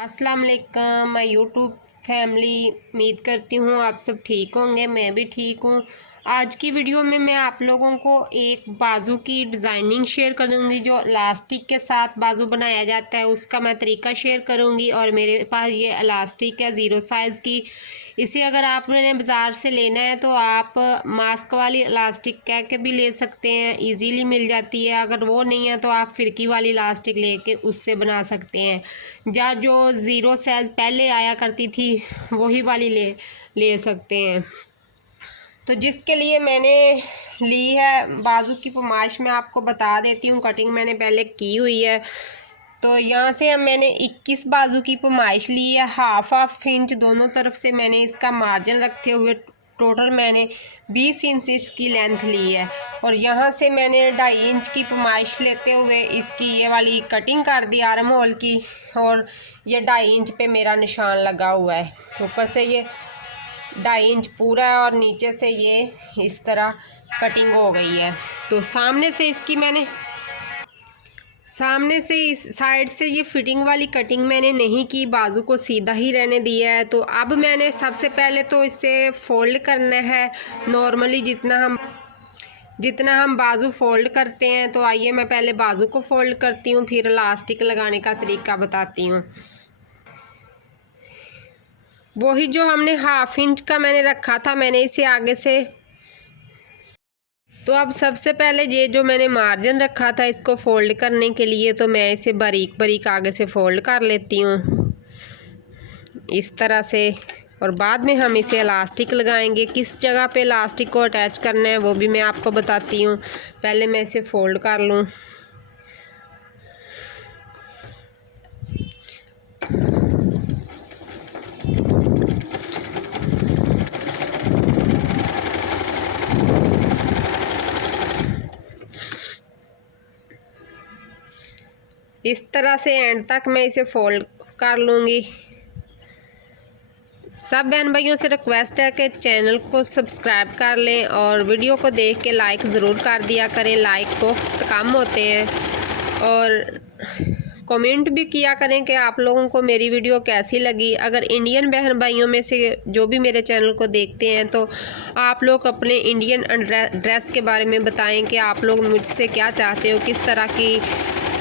अस्सलाम वालेकुम my YouTube family. उम्मीद करती हूँ आप सब ठीक होंगे, मैं भी ठीक हूँ। आज की वीडियो में मैं आप लोगों को एक बाजू की डिज़ाइनिंग शेयर करूँगी। जो इलास्टिक के साथ बाजू बनाया जाता है उसका मैं तरीका शेयर करूँगी। और मेरे पास ये इलास्टिक है 0 साइज़ की। इसे अगर आपने बाज़ार से लेना है तो आप मास्क वाली इलास्टिक कह के भी ले सकते हैं, इजीली मिल जाती है। अगर वो नहीं है तो आप फिरकी वाली इलास्टिक लेके उससे बना सकते हैं, या जो 0 साइज़ पहले आया करती थी वही वाली ले सकते हैं। तो जिसके लिए मैंने ली है बाजू की फरमाइश मैं आपको बता देती हूँ। कटिंग मैंने पहले की हुई है। तो यहाँ से मैंने 21 बाजू की फरमाइश ली है। हाफ इंच दोनों तरफ से मैंने इसका मार्जिन रखते हुए टोटल मैंने 20 इंच इसकी लेंथ ली है। और यहाँ से मैंने 2.5 इंच की फरमाइश लेते हुए इसकी ये वाली कटिंग कर दी आर्म होल की। और ये 2.5 इंच पे मेरा निशान लगा हुआ है। ऊपर से ये 2.5 इंच पूरा है और नीचे से ये इस तरह कटिंग हो गई है। तो सामने से इस साइड से ये फिटिंग वाली कटिंग मैंने नहीं की, बाजू को सीधा ही रहने दिया है। तो अब मैंने सबसे पहले तो इसे फोल्ड करना है नॉर्मली जितना हम बाजू फोल्ड करते हैं। तो आइए मैं पहले बाजू को फोल्ड करती हूँ, फिर इलास्टिक लगाने का तरीका बताती हूँ। वही जो हमने हाफ इंच का मैंने रखा था, मैंने इसे आगे से तो अब सबसे पहले ये जो मैंने मार्जिन रखा था इसको फोल्ड करने के लिए, तो मैं इसे बारीक बारीक आगे से फोल्ड कर लेती हूँ इस तरह से। और बाद में हम इसे इलास्टिक लगाएंगे। किस जगह पे इलास्टिक को अटैच करना है वो भी मैं आपको बताती हूँ। पहले मैं इसे फोल्ड कर लूँ। इस तरह से एंड तक मैं इसे फोल्ड कर लूँगी। सब बहन भाइयों से रिक्वेस्ट है कि चैनल को सब्सक्राइब कर लें और वीडियो को देख के लाइक ज़रूर कर दिया करें। लाइक बहुत कम होते हैं। और कमेंट भी किया करें कि आप लोगों को मेरी वीडियो कैसी लगी। अगर इंडियन बहन भाइयों में से जो भी मेरे चैनल को देखते हैं तो आप लोग अपने इंडियन ड्रेस के बारे में बताएं कि आप लोग मुझसे क्या चाहते हो, किस तरह की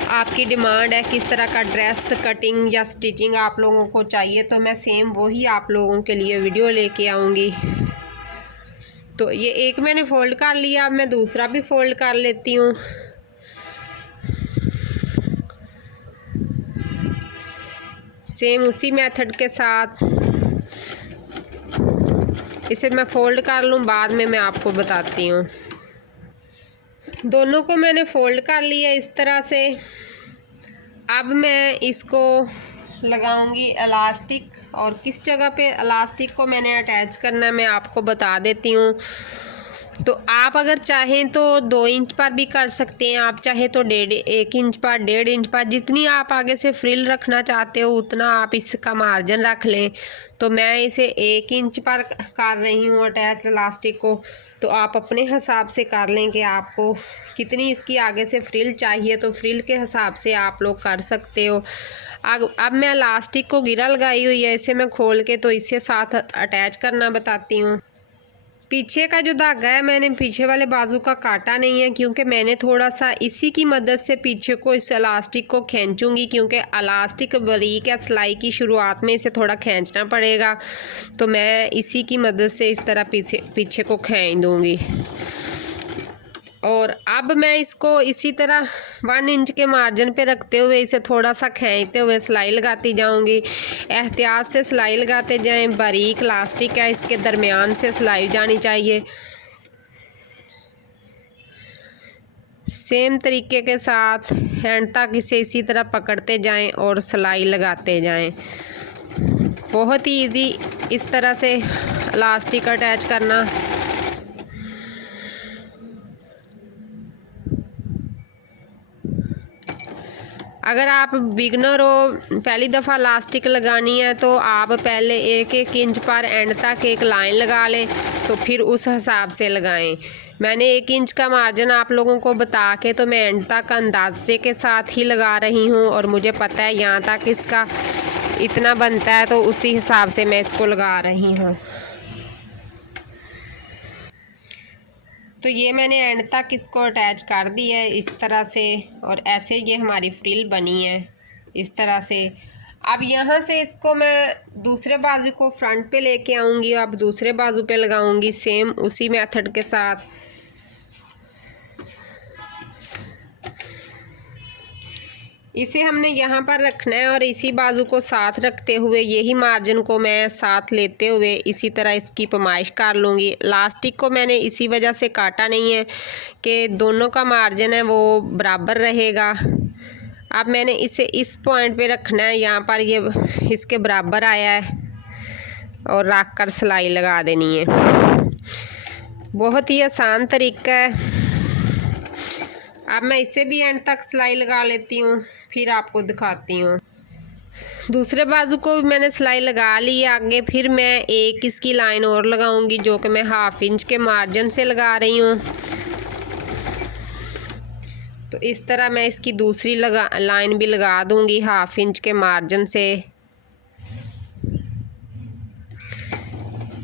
आपकी डिमांड है, किस तरह का ड्रेस कटिंग या स्टिचिंग आप लोगों को चाहिए। तो मैं सेम वही आप लोगों के लिए वीडियो लेके आऊँगी। तो ये एक मैंने फ़ोल्ड कर लिया, अब मैं दूसरा भी फ़ोल्ड कर लेती हूँ। सेम उसी मेथड के साथ इसे मैं फ़ोल्ड कर लूँ, बाद में मैं आपको बताती हूँ। दोनों को मैंने फ़ोल्ड कर लिया इस तरह से। अब मैं इसको लगाऊंगी इलास्टिक, और किस जगह पे इलास्टिक को मैंने अटैच करना है मैं आपको बता देती हूँ। तो आप अगर चाहें तो 2 इंच पर भी कर सकते हैं, आप चाहे तो 1 इंच पर, 1.5 इंच पर, जितनी आप आगे से फ्रिल रखना चाहते हो उतना आप इसका मार्जिन रख लें। तो मैं इसे 1 इंच पर कर रही हूँ अटैच इलास्टिक को। तो आप अपने हिसाब से कर लें कि आपको कितनी इसकी आगे से फ्रिल चाहिए, तो फ्रिल के हिसाब से आप लोग कर सकते हो। अब मैं इलास्टिक को गिरा लगाई हुई है, इसे मैं खोल के तो इससे साथ अटैच करना बताती हूँ। पीछे का जो धागा है मैंने पीछे वाले बाजू का काटा नहीं है, क्योंकि मैंने थोड़ा सा इसी की मदद से पीछे को इस इलास्टिक को खींचूंगी, क्योंकि इलास्टिक बारीक है, सिलाई की शुरुआत में इसे थोड़ा खींचना पड़ेगा। तो मैं इसी की मदद से इस तरह पीछे को खींच दूँगी। और अब मैं इसको इसी तरह 1 इंच के मार्जिन पे रखते हुए इसे थोड़ा सा खींचते हुए सिलाई लगाती जाऊंगी। एहतियात से सिलाई लगाते जाएं, बारीक इलास्टिक है, इसके दरमियान से सिलाई जानी चाहिए। सेम तरीके के साथ हैंड तक इसे इसी तरह पकड़ते जाएं और सिलाई लगाते जाएं। बहुत ही इजी इस तरह से इलास्टिक अटैच करना। अगर आप बिगनर हो, पहली दफ़ा इलास्टिक लगानी है, तो आप पहले 1-1 इंच पर एंड तक एक लाइन लगा लें, तो फिर उस हिसाब से लगाएं। मैंने 1 इंच का मार्जिन आप लोगों को बता के तो मैं एंड तक अंदाजे के साथ ही लगा रही हूँ, और मुझे पता है यहाँ तक इसका इतना बनता है तो उसी हिसाब से मैं इसको लगा रही हूँ। तो ये मैंने एंड तक इसको अटैच कर दिया है इस तरह से, और ऐसे ये हमारी फ्रिल बनी है इस तरह से। अब यहाँ से इसको मैं दूसरे बाजू को फ्रंट पे लेके आऊँगी, अब दूसरे बाजू पे लगाऊँगी सेम उसी मेथड के साथ। इसे हमने यहाँ पर रखना है और इसी बाजू को साथ रखते हुए यही मार्जिन को मैं साथ लेते हुए इसी तरह इसकी पैमाइश कर लूँगी। लास्टिक को मैंने इसी वजह से काटा नहीं है कि दोनों का मार्जिन है वो बराबर रहेगा। अब मैंने इसे इस पॉइंट पे रखना है, यहाँ पर ये इसके बराबर आया है, और रख कर सिलाई लगा देनी है। बहुत ही आसान तरीका है। अब मैं इसे भी एंड तक सिलाई लगा लेती हूँ, फिर आपको दिखाती हूँ। दूसरे बाजू को भी मैंने सिलाई लगा ली है आगे, फिर मैं एक इसकी लाइन और लगाऊंगी जो कि मैं 1/2 इंच के मार्जिन से लगा रही हूँ। तो इस तरह मैं इसकी दूसरी लाइन भी लगा दूंगी 1/2 इंच के मार्जिन से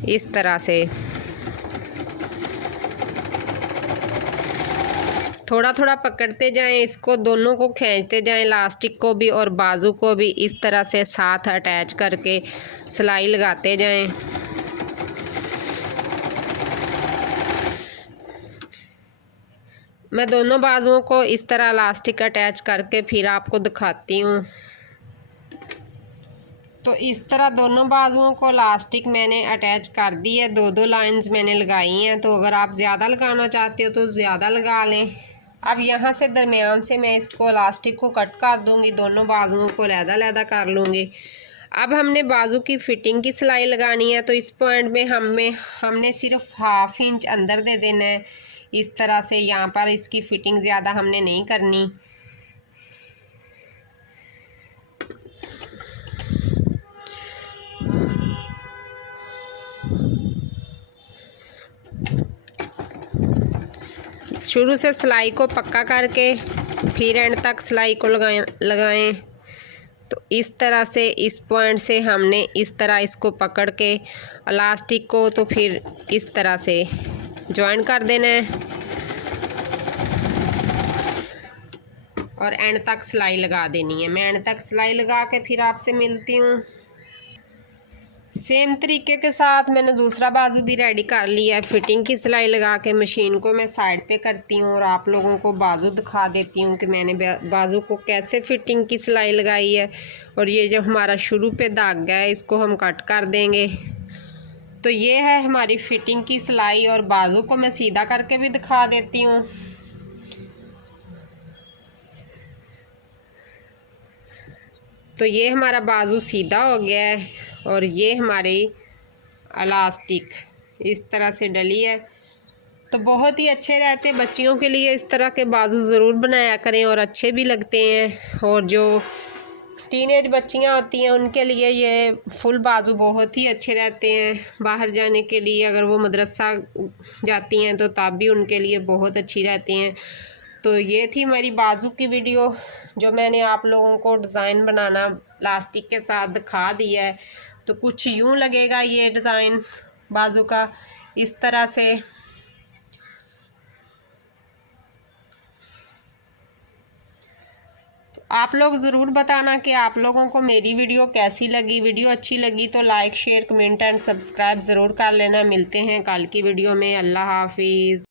इस तरह से। थोड़ा थोड़ा पकड़ते जाएं इसको, दोनों को खींचते जाएं, इलास्टिक को भी और बाजू को भी इस तरह से साथ अटैच करके सिलाई लगाते जाएं। मैं दोनों बाजुओं को इस तरह इलास्टिक अटैच करके फिर आपको दिखाती हूँ। तो इस तरह दोनों बाजुओं को इलास्टिक मैंने अटैच कर दी है, 2-2 लाइंस मैंने लगाई हैं। तो अगर आप ज़्यादा लगाना चाहते हो तो ज़्यादा लगा लें। अब यहाँ से दरमियान से मैं इसको इलास्टिक को कट कर दूँगी, दोनों बाजुओं को लहदा कर लूँगी। अब हमने बाजू की फ़िटिंग की सिलाई लगानी है, तो इस पॉइंट में हमने सिर्फ 1/2 इंच अंदर दे देना है इस तरह से। यहाँ पर इसकी फ़िटिंग ज़्यादा हमने नहीं करनी। शुरू से सिलाई को पक्का करके फिर एंड तक सिलाई को लगाएं। तो इस तरह से इस पॉइंट से हमने इस तरह इसको पकड़ के इलास्टिक को तो फिर इस तरह से जॉइन कर देना है और एंड तक सिलाई लगा देनी है। मैं एंड तक सिलाई लगा के फिर आपसे मिलती हूँ। सेम तरीके के साथ मैंने दूसरा बाजू भी रेडी कर लिया है। फिटिंग की सिलाई लगा के मशीन को मैं साइड पे करती हूँ और आप लोगों को बाजू दिखा देती हूँ कि मैंने बाजू को कैसे फिटिंग की सिलाई लगाई है। और ये जो हमारा शुरू पे धागा है इसको हम कट कर देंगे। तो ये है हमारी फिटिंग की सिलाई, और बाजू को मैं सीधा करके भी दिखा देती हूँ। तो ये हमारा बाजू सीधा हो गया है और ये हमारी इलास्टिक इस तरह से डली है। तो बहुत ही अच्छे रहते हैं बच्चियों के लिए। इस तरह के बाजू ज़रूर बनाया करें और अच्छे भी लगते हैं। और जो टीनेज बच्चियां होती हैं उनके लिए ये फुल बाजू बहुत ही अच्छे रहते हैं। बाहर जाने के लिए अगर वो मदरसा जाती हैं तो तब भी उनके लिए बहुत अच्छी रहती हैं। तो ये थी मेरी बाजू की वीडियो जो मैंने आप लोगों को डिज़ाइन बनाना इलास्टिक के साथ दिखा दिया है। तो कुछ यूँ लगेगा ये डिज़ाइन बाजू का इस तरह से। तो आप लोग ज़रूर बताना कि आप लोगों को मेरी वीडियो कैसी लगी। वीडियो अच्छी लगी तो like share comment and subscribe ज़रूर कर लेना। मिलते हैं कल की वीडियो में। अल्लाह हाफिज़।